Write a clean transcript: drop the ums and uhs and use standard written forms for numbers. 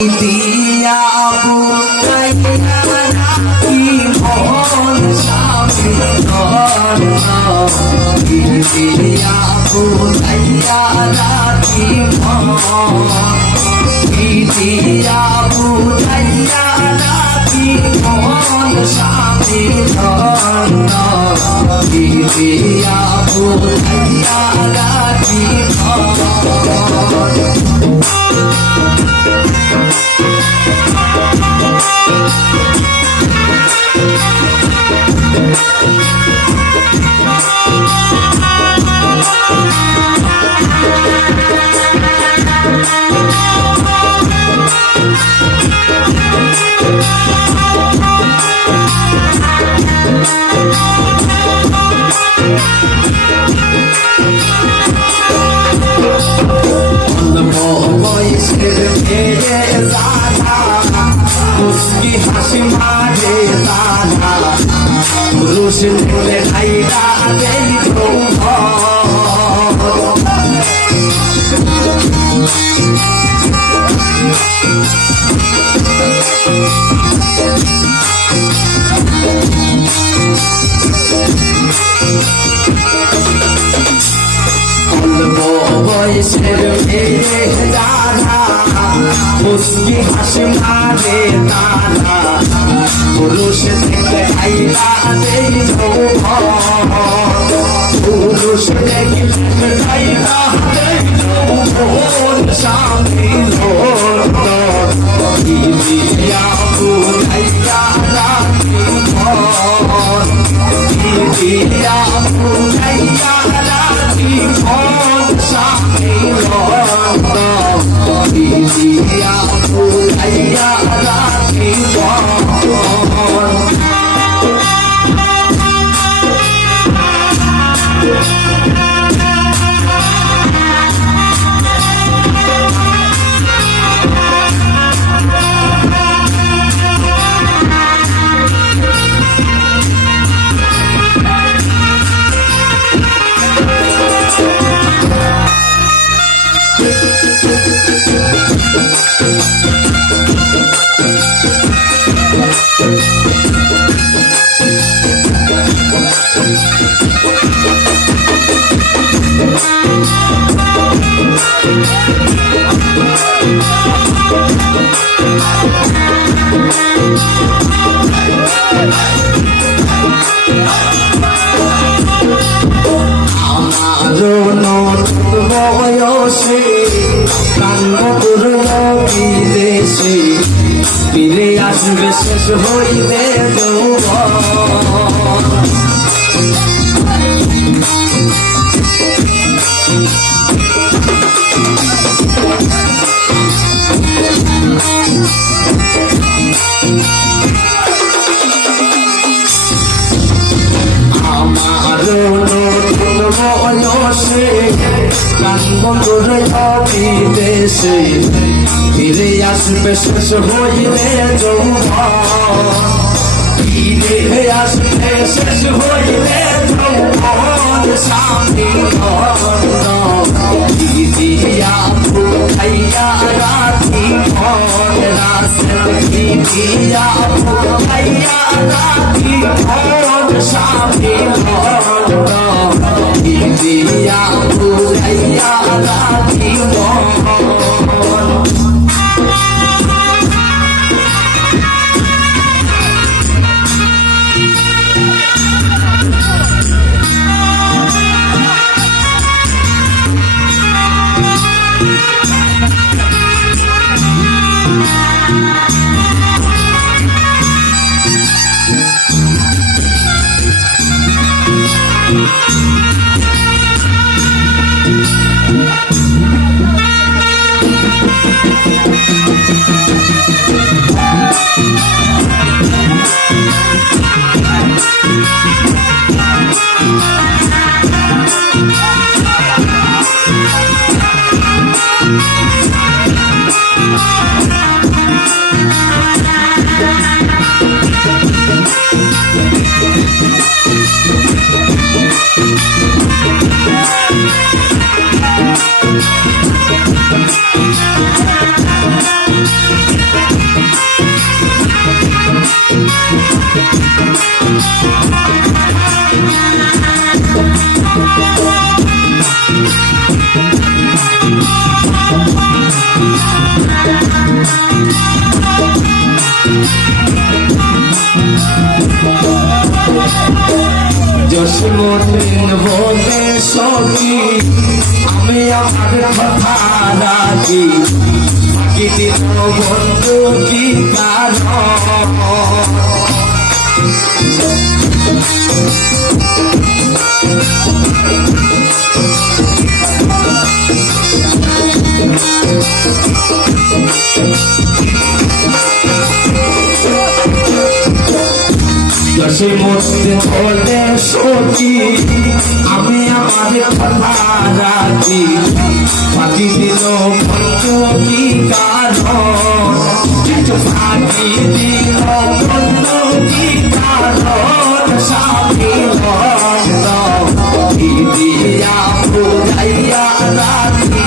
দিয়া বুঝাইয়া রাখি মন স্বামী দিয়া বুঝাইয়া রাখি দিয়া বুঝাইয়া রাখি মন স্বামী দিয়া বুঝাইয়া রাখি उसकी हंसी मारे ताना पुरुष ने ढाईला दे दो उसकी हंसी मारे ताना पुरुष ने ढाईला दे दो पुरुष ने ढाईला दे दो शामिल हो दिया बुझाइया राखी दिया बुझाइया राखी शामिल हो दिया बुझाइया राखी বয়সে কান্নপুর বিদেশে ফিরে আসবে শেষ হইবে যৌবন বয়সে কান্নপুর বিদেশে ফিরে আসবে শেষ হইবে যৌবন ফিরে আসবে শেষ হইবে যৌবন স্বামী দিয়া বুঝাইয়া রাখি মন দিয়া বুঝাইয়া রাখি মন স্বামী দিয়া বুঝাইয়া রাখি জসীমউদ্দিন বলে সখী আমি আমার কথা রাখি বাকি দিন বন্ধু কি কারণ জসীমউদ্দিন বলে সখী আমি আমার কথা রাখি বাকি দিন বন্ধু কি কারণ বাকি দিন বন্ধু কি কারণ সাথী বন্ধ দিয়া বুঝাইয়া রাখি